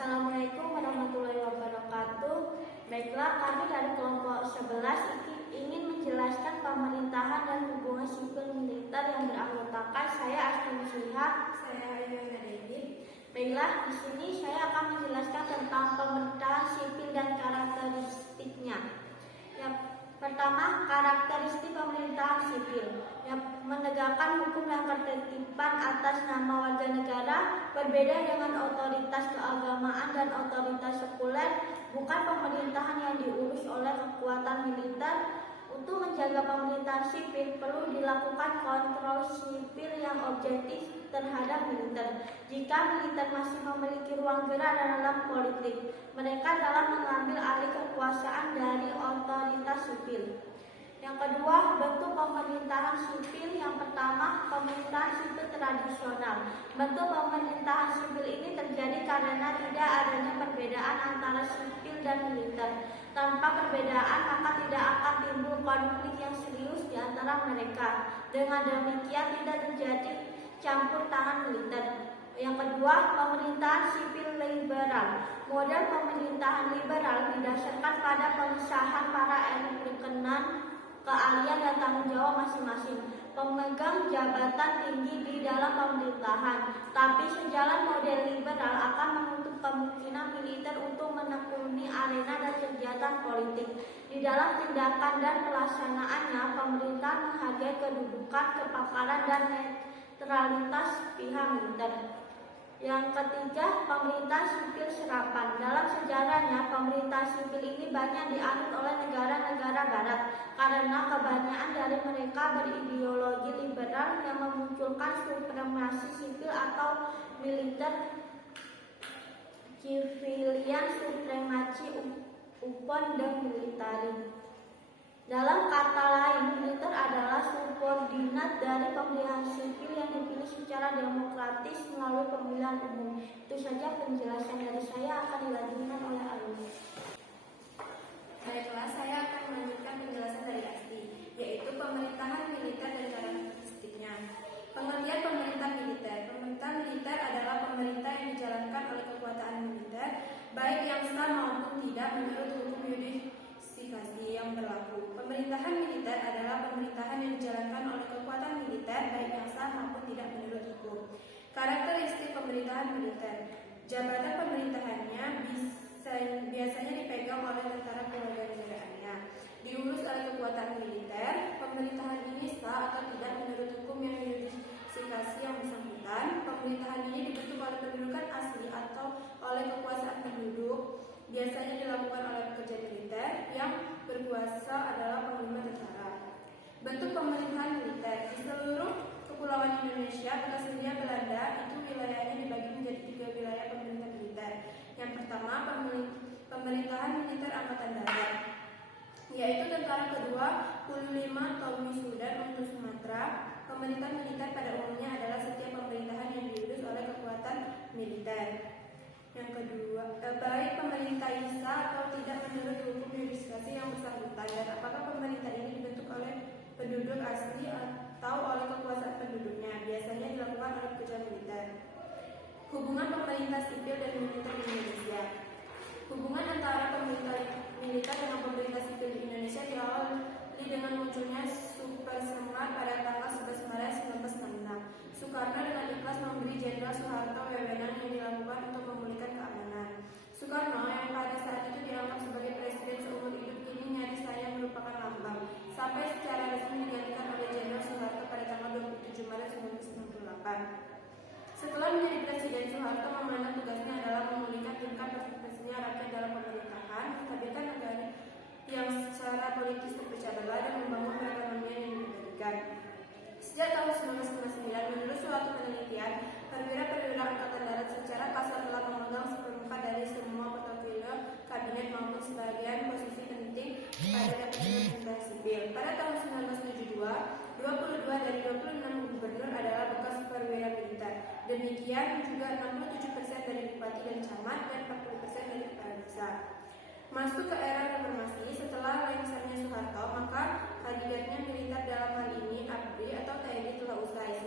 Assalamualaikum warahmatullahi wabarakatuh. Baiklah, kami dari kelompok 11 ingin menjelaskan pemerintahan dan hubungan sipil militer yang beranggotakan saya Asti Musliha, saya Aina David. Baiklah, di sini saya akan menjelaskan tentang pemerintahan sipil dan karakteristiknya. Yang pertama, karakteristik pemerintahan sipil yang menegakkan hukum dan ketertiban atas nama warga negara, berbeda dengan otoritas keagamaan dan otoritas sekuler, bukan pemerintahan yang diurus oleh kekuatan militer. Untuk menjaga pemerintahan sipil perlu dilakukan kontrol sipil yang objektif terhadap militer. Jika militer masih memiliki ruang gerak dalam politik, mereka dalam mengambil alih kekuasaan dari otoritas sipil. Yang kedua, bentuk pemerintahan sipil. Yang pertama, pemerintahan sipil tradisional. Bentuk pemerintahan sipil ini terjadi karena tidak adanya perbedaan antara sipil dan militer. Tanpa perbedaan, maka tidak akan timbul konflik yang serius di antara mereka. Dengan demikian, tidak terjadi campur tangan militer. Yang kedua, pemerintahan sipil liberal. Model pemerintahan liberal didasarkan pada pemisahan para elit berkenan, keahlian dan tanggung jawab masing-masing pemegang jabatan tinggi di dalam pemerintahan. Tapi sejalan model liberal akan menutup kemungkinan militer untuk menekuni arena dan kegiatan politik. Di dalam tindakan dan pelaksanaannya, pemerintah menghargai kedudukan, kepakaran dan netralitas pihak militer. Yang ketiga, pemerintah sipil serapan. Dalam sejarahnya, pemerintah sipil ini banyak dianut oleh negara-negara barat karena kebanyakan dari mereka berideologi liberal yang memunculkan supremasi sipil atau militer civilian supremacy upon the military. Dalam kata lain, militer adalah subordinat dari pemerintahan sipil yang dipilih secara demokratis melalui pemilihan umum. Itu saja penjelasan dari saya, akan dilanjutkan oleh alumni. Baiklah, saya akan melanjutkan penjelasan dari Asti, yaitu pemerintahan militer dan karakteristiknya. Pengertian pemerintah militer. Pemerintah militer adalah pemerintah yang dijalankan oleh kekuasaan militer, baik yang sah maupun tidak menurut hukum yurisdiksi yang berlaku. Pemerintahan militer adalah pemerintahan yang dijalankan oleh kekuatan militer, baik yang sah maupun tidak menurut hukum. Karakteristik pemerintahan militer. Jabatan pemerintahannya biasanya dipegang oleh tentara kewarganegaraannya. Diurus oleh kekuatan militer. Pemerintahan ini sah atau tidak menurut hukum yang yurisdiksi yang bersangkutan. Pemerintahan ini dibentuk oleh pendudukan asli atau oleh kekuasaan penduduk. Biasanya dilakukan oleh pekerja militer yang berkuasa adalah panglima tentara. Bentuk pemerintahan militer. Di seluruh kepulauan Indonesia bekas Hindia Belanda itu wilayahnya dibagi menjadi 3 wilayah pemerintah militer. Yang pertama, pemerintahan militer angkatan darat, yaitu tentara ke-25 Tommy Sudan untuk Sumatera. Pemerintah militer pada umumnya adalah setiap pemerintahan yang diurus oleh kekuatan militer. Yang kedua, baik pemerintah sah atau tidak menurut hukum yurisdiksi yang bersangkutan, dan apakah pemerintah ini dibentuk oleh penduduk asli atau oleh kekuasaan penduduknya. Biasanya dilakukan oleh pekerja militer. Hubungan pemerintah sipil dan militer di Indonesia. Hubungan antara pemerintah militer dengan pemerintah sipil di Indonesia diawali dengan munculnya Supersemar pada tanggal 11 Maret 1966. Soekarno dengan ikhlas memberi Jenderal Soeharto wewenang yang dilakukan untuk memulihkan keamanan. Soekarno yang pada saat itu dianggap sebagai presiden seumur hidup kini nyaris saya merupakan lambang, sampai secara resmi digantikan oleh Jenderal Soeharto pada tanggal 27 Maret 1998. Setelah menjadi presiden, Soeharto memandang tugasnya adalah memulihkan tingkat partisipasinya rakyat dalam pemerintahan, menstabilkan negara yang secara politis terpecah belah dan membangun perekonomian yang dibagikan. Sejak tahun 1959, menurut suatu penelitian, perwira-perwira angkatan darat secara kasar telah memegang seperempat dari semua portofolio kabinet maupun sebagian posisi penting pada pemerintahan sipil. Pada tahun 1972, 22 dari 26 gubernur adalah bekas perwira militer. Demikian juga 67% dari bupati dan camat dan 40% dari kepala desa. Masuk ke era reformasi setelah lengsernya Soeharto, maka kandidatnya militer dalam hal ini ABRI atau TNI telah usai.